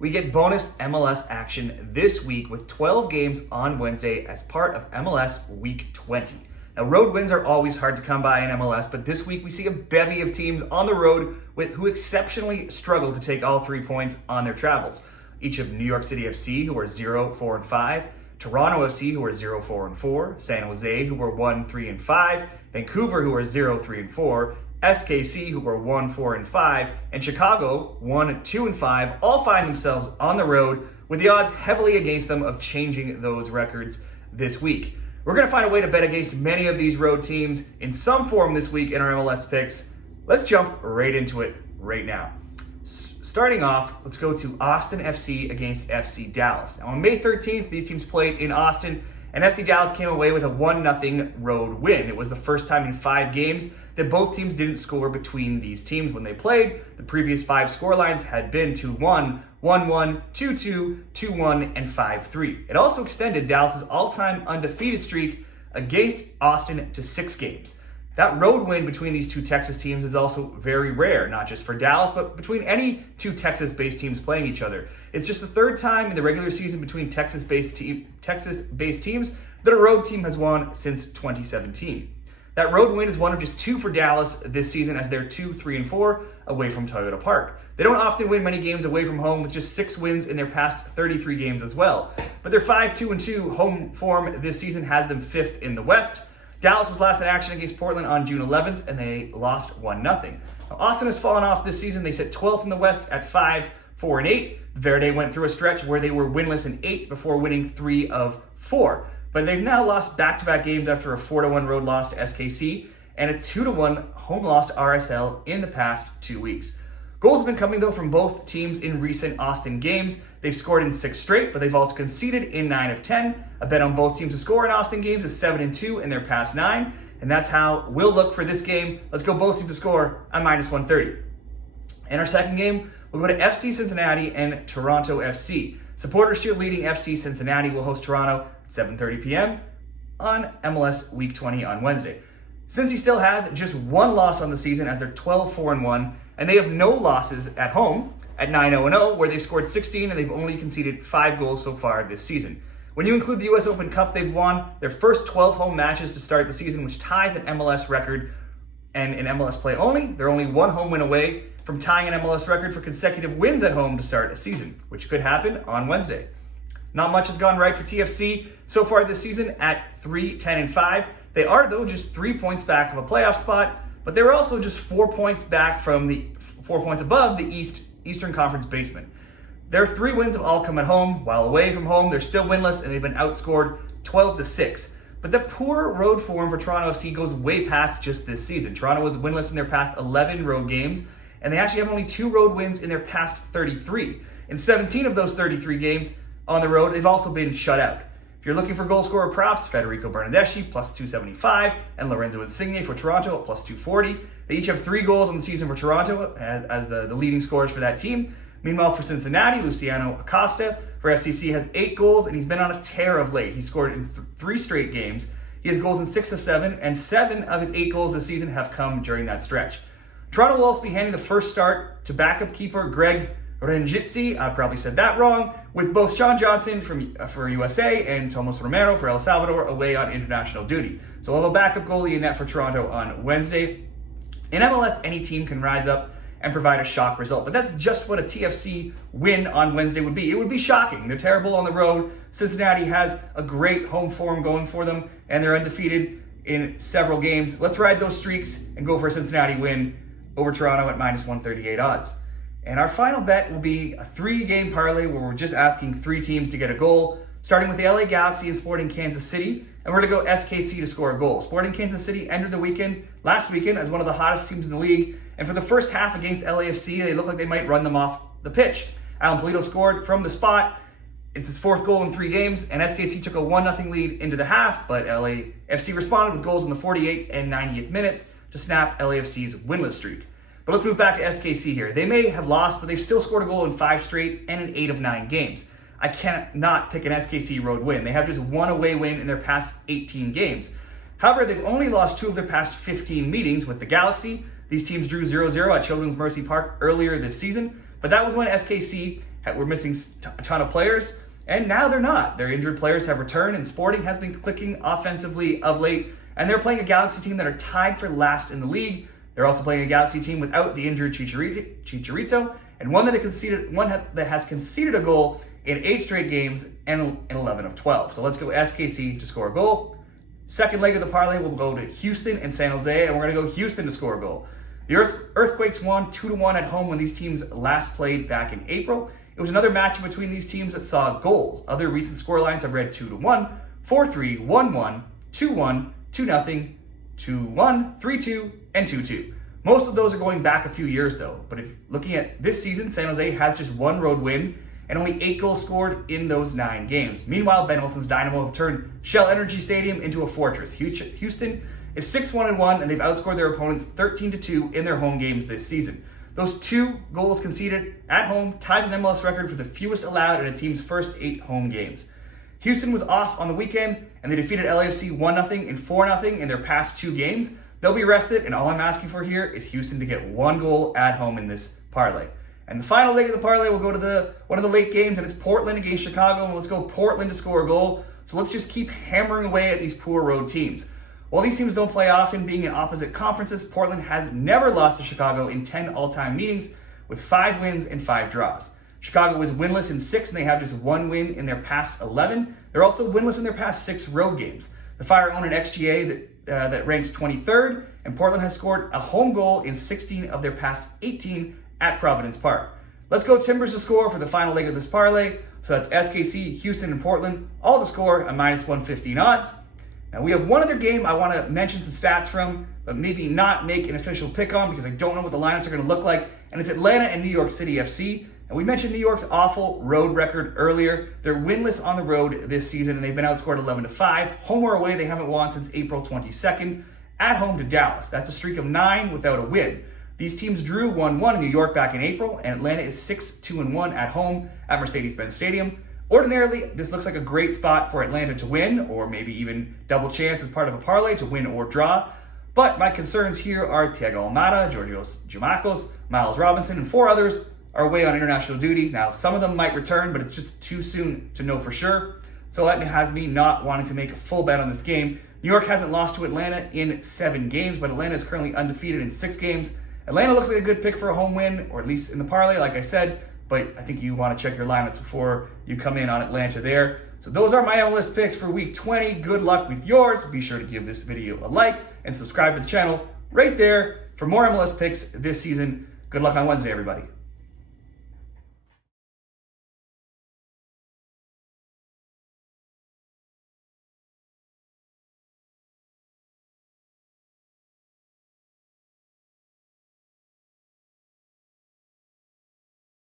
We get bonus MLS action this week with 12 games on Wednesday as part of MLS Week 20. Now, road wins are always hard to come by in MLS, but this week we see a bevy of teams on the road who exceptionally struggle to take all 3 points on their travels. Each of New York City FC, who are 0-4-5, Toronto FC, who are 0-4-4, San Jose, who are 1-3-5, Vancouver, who are 0-3-4, SKC, who are 1-4-5, and Chicago, 1-2-5, all find themselves on the road with the odds heavily against them of changing those records this week. We're going to find a way to bet against many of these road teams in some form this week in our MLS picks. Let's jump right into it right now. Starting off, let's go to Austin FC against FC Dallas. Now, on May 13th, these teams played in Austin, and FC Dallas came away with a 1-0 road win. It was the first time in 5 games that both teams didn't score between these teams when they played. The previous 5 scorelines had been 2-1, 1-1, 2-2, 2-1, and 5-3. It also extended Dallas's all-time undefeated streak against Austin to 6 games. That road win between these two Texas teams is also very rare, not just for Dallas, but between any two Texas-based teams playing each other. It's just the 3rd time in the regular season between Texas-based teams that a road team has won since 2017. That road win is one of just 2 for Dallas this season, as they're 2-3-4 away from Toyota Park. They don't often win many games away from home, with just 6 wins in their past 33 games as well. But their 5-2-2 home form this season has them 5th in the West. Dallas was last in action against Portland on June 11th, and they lost 1-0. Now, Austin has fallen off this season. They sit 12th in the West at 5-4-8. Verde went through a stretch where they were winless in 8 before winning 3 of 4. But they've now lost back-to-back games after a 4-1 road loss to SKC and a 2-1 home loss to RSL in the past 2 weeks. Goals have been coming, though, from both teams in recent Austin games. They've scored in 6 straight, but they've also conceded in 9 of 10. A bet on both teams to score in Austin games is 7-2 in their past 9, and that's how we'll look for this game. Let's go both teams to score at -130. In our second game, we'll go to FC Cincinnati and Toronto FC. Supporters cheerleading FC Cincinnati will host Toronto at 7:30 p.m. on MLS Week 20 on Wednesday. Cincy still has just 1 loss on the season, as they're 12-4-1, and they have no losses at home at 9-0-0, where they've scored 16 and they've only conceded 5 goals so far this season. When you include the US Open Cup, they've won their first 12 home matches to start the season, which ties an MLS record. And in MLS play only, they're only 1 home win away from tying an MLS record for consecutive wins at home to start a season, which could happen on Wednesday. Not much has gone right for TFC so far this season at 3-10-5. They are, though, just 3 points back of a playoff spot, but they were also just 4 points back from the 4 points above the Eastern Conference basement. Their 3 wins have all come at home, while away from home they're still winless and they've been outscored 12-6. But the poor road form for Toronto FC goes way past just this season. Toronto was winless in their past 11 road games, and they actually have only 2 road wins in their past 33. In 17 of those 33 games on the road, they've also been shut out. If you're looking for goal scorer props, Federico Bernardeschi plus 275 and Lorenzo Insigne for Toronto at plus 240. They each have 3 goals on the season for Toronto as the leading scorers for that team. Meanwhile, for Cincinnati, Luciano Acosta for FCC has 8 goals, and he's been on a tear of late. He scored in 3 straight games. He has goals in 6 of 7, and 7 of his 8 goals this season have come during that stretch. Toronto will also be handing the first start to backup keeper Greg Rengitsi, I probably said that wrong, with both Sean Johnson for USA and Tomas Romero for El Salvador away on international duty. So we'll have a backup goalie in net for Toronto on Wednesday. In MLS, any team can rise up and provide a shock result, but that's just what a TFC win on Wednesday would be. It would be shocking. They're terrible on the road. Cincinnati has a great home form going for them, and they're undefeated in several games. Let's ride those streaks and go for a Cincinnati win over Toronto at -138 odds. And our final bet will be a 3-game parlay where we're just asking 3 teams to get a goal, starting with the LA Galaxy and Sporting Kansas City. And we're going to go SKC to score a goal. Sporting Kansas City entered the weekend last weekend as one of the hottest teams in the league. And for the first half against LAFC, they look like they might run them off the pitch. Alan Polito scored from the spot. It's his 4th goal in 3 games, and SKC took a 1-0 lead into the half, but LAFC responded with goals in the 48th and 90th minutes to snap LAFC's winless streak. But let's move back to SKC here. They may have lost, but they've still scored a goal in 5 straight and in 8 of 9 games. I cannot pick an SKC road win. They have just 1 away win in their past 18 games. However, they've only lost 2 of their past 15 meetings with the Galaxy. These teams drew 0-0 at Children's Mercy Park earlier this season, but that was when SKC were missing a ton of players, and now they're not. Their injured players have returned, and Sporting has been clicking offensively of late, and they're playing a Galaxy team that are tied for last in the league. They're also playing a Galaxy team without the injured Chicharito, and one that has conceded a goal in 8 straight games and 11 of 12. So let's go SKC to score a goal. Second leg of the parlay, we'll go to Houston and San Jose, and we're going to go Houston to score a goal. The Earthquakes won 2-1 at home when these teams last played back in April. It was another match between these teams that saw goals. Other recent scorelines have read 2-1, 4-3, 1-1, 2-1, 2-0, 2-1, 3-2, and 2-2. Most of those are going back a few years though, but if looking at this season, San Jose has just one road win and only 8 goals scored in those 9 games. Meanwhile, Ben Olsen's Dynamo have turned Shell Energy Stadium into a fortress. Houston is 6-1-1, and they've outscored their opponents 13-2 in their home games this season. Those 2 goals conceded at home ties an MLS record for the fewest allowed in a team's first 8 home games. Houston was off on the weekend, and they defeated LAFC 1-0 and 4-0 in their past 2 games. They'll be rested, and all I'm asking for here is Houston to get 1 goal at home in this parlay. And the final leg of the parlay will go to one of the late games, and it's Portland against Chicago. And let's go Portland to score a goal. So let's just keep hammering away at these poor road teams. While these teams don't play often, being in opposite conferences, Portland has never lost to Chicago in 10 all-time meetings with 5 wins and 5 draws. Chicago is winless in 6, and they have just 1 win in their past 11. They're also winless in their past 6 road games. The Fire own an XGA that ranks 23rd, and Portland has scored a home goal in 16 of their past 18 at Providence Park. Let's go Timbers to score for the final leg of this parlay. So that's SKC, Houston, and Portland, all to score at -115 odds. Now we have one other game I want to mention some stats from, but maybe not make an official pick on because I don't know what the lineups are going to look like, and it's Atlanta and New York City FC. And we mentioned New York's awful road record earlier. They're winless on the road this season, and they've been outscored 11-5. Home or away, they haven't won since April 22nd. At home to Dallas, that's a streak of 9 without a win. These teams drew 1-1 in New York back in April, and Atlanta is 6-2-1 at home at Mercedes-Benz Stadium. Ordinarily, this looks like a great spot for Atlanta to win, or maybe even double chance as part of a parlay to win or draw. But my concerns here are Thiago Almada, Georgios Giamakos, Miles Robinson, and 4 others are away on international duty. Now, some of them might return, but it's just too soon to know for sure. So that has me not wanting to make a full bet on this game. New York hasn't lost to Atlanta in 7 games, but Atlanta is currently undefeated in 6 games. Atlanta looks like a good pick for a home win, or at least in the parlay, like I said, but I think you want to check your lineups before you come in on Atlanta there. So those are my MLS picks for week 20. Good luck with yours. Be sure to give this video a like and subscribe to the channel right there for more MLS picks this season. Good luck on Wednesday, everybody.